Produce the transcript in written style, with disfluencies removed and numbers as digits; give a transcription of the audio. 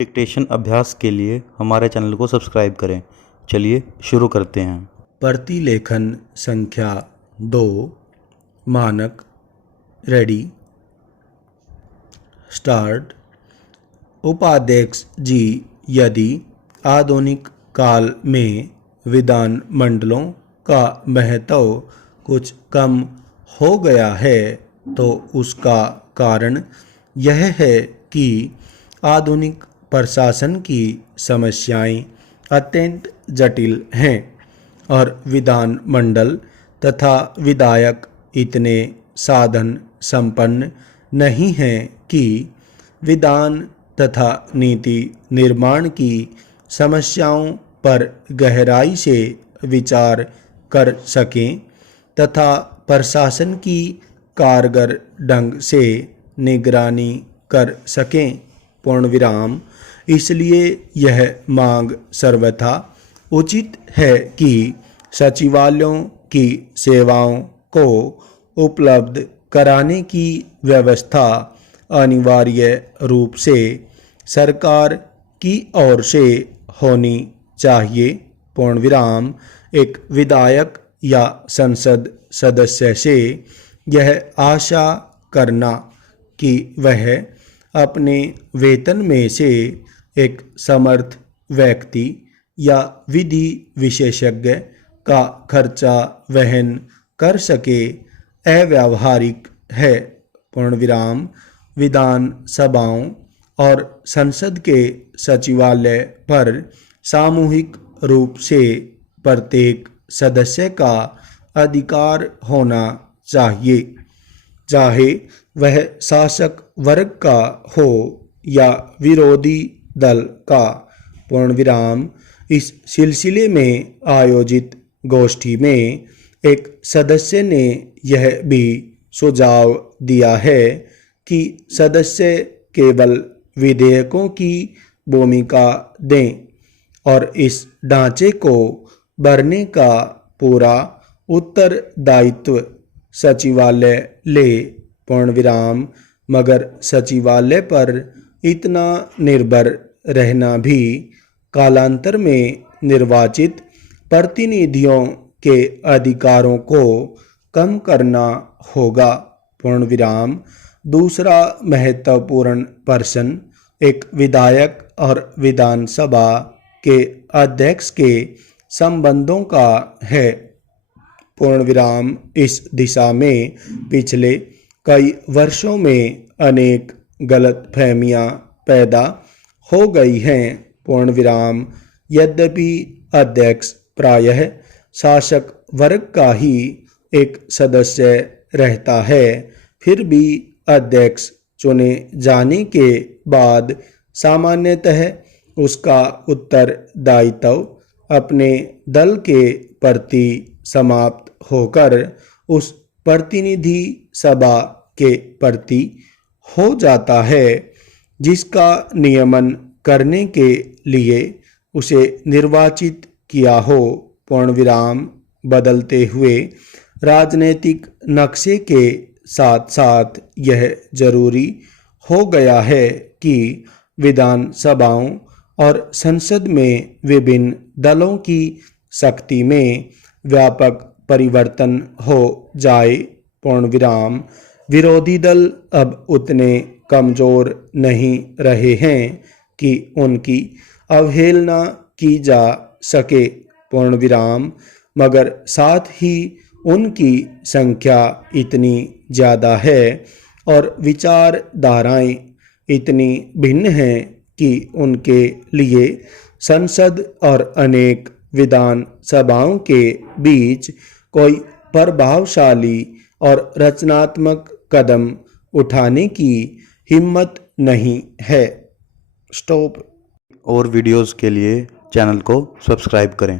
Dictation अभ्यास के लिए हमारे चैनल को सब्सक्राइब करें। चलिए शुरू करते हैं। प्रतिलेखन संख्या 2 मानक रेडी स्टार्ट। उपाध्यक्ष जी, यदि आधुनिक काल में विधान मंडलों का महत्व कुछ कम हो गया है तो उसका कारण यह है कि आधुनिक प्रशासन की समस्याएं अत्यंत जटिल हैं और विधान मंडल तथा विधायक इतने साधन संपन्न नहीं हैं कि विधान तथा नीति निर्माण की समस्याओं पर गहराई से विचार कर सकें तथा प्रशासन की कारगर ढंग से निगरानी कर सकें। पूर्णविराम। इसलिए यह मांग सर्वथा उचित है कि सचिवालयों की सेवाओं को उपलब्ध कराने की व्यवस्था अनिवार्य रूप से सरकार की ओर से होनी चाहिए। पूर्णविराम। एक विधायक या संसद सदस्य से यह आशा करना कि वह अपने वेतन में से एक समर्थ व्यक्ति या विधि विशेषज्ञ का खर्चा वहन कर सके अव्यावहारिक है। पूर्णविराम। विधान सभाओं और संसद के सचिवालय पर सामूहिक रूप से प्रत्येक सदस्य का अधिकार होना चाहिए, चाहे वह शासक वर्ग का हो या विरोधी दल का। पूर्णविराम। इस सिलसिले में आयोजित गोष्ठी में एक सदस्य ने यह भी सुझाव दिया है कि सदस्य केवल विधेयकों की भूमिका दें और इस ढांचे को भरने का पूरा उत्तरदायित्व सचिवालय ले। पूर्णविराम। मगर सचिवालय पर इतना निर्भर रहना भी कालांतर में निर्वाचित प्रतिनिधियों के अधिकारों को कम करना होगा। पूर्णविराम। दूसरा महत्वपूर्ण प्रश्न एक विधायक और विधानसभा के अध्यक्ष के संबंधों का है। पूर्णविराम। इस दिशा में पिछले कई वर्षों में अनेक गलतफहमियां पैदा हो गई हैं। पूर्णविराम। यद्यपि अध्यक्ष प्रायः शासक वर्ग का ही एक सदस्य रहता है, फिर भी अध्यक्ष चुने जाने के बाद सामान्यतः उसका उत्तरदायित्व अपने दल के प्रति समाप्त होकर उस प्रतिनिधि सभा के प्रति हो जाता है जिसका नियमन करने के लिए उसे निर्वाचित किया हो। पूर्णविराम। बदलते हुए राजनीतिक नक्शे के साथ साथ यह जरूरी हो गया है कि विधानसभाओं और संसद में विभिन्न दलों की शक्ति में व्यापक परिवर्तन हो जाए। पूर्णविराम। विरोधी दल अब उतने कमजोर नहीं रहे हैं कि उनकी अवहेलना की जा सके। पूर्णविराम। मगर साथ ही उनकी संख्या इतनी ज़्यादा है और विचारधाराएं इतनी भिन्न हैं कि उनके लिए संसद और अनेक विधान सभाओं के बीच कोई प्रभावशाली और रचनात्मक कदम उठाने की हिम्मत नहीं है। स्टॉप। और वीडियोस के लिए चैनल को सब्सक्राइब करें।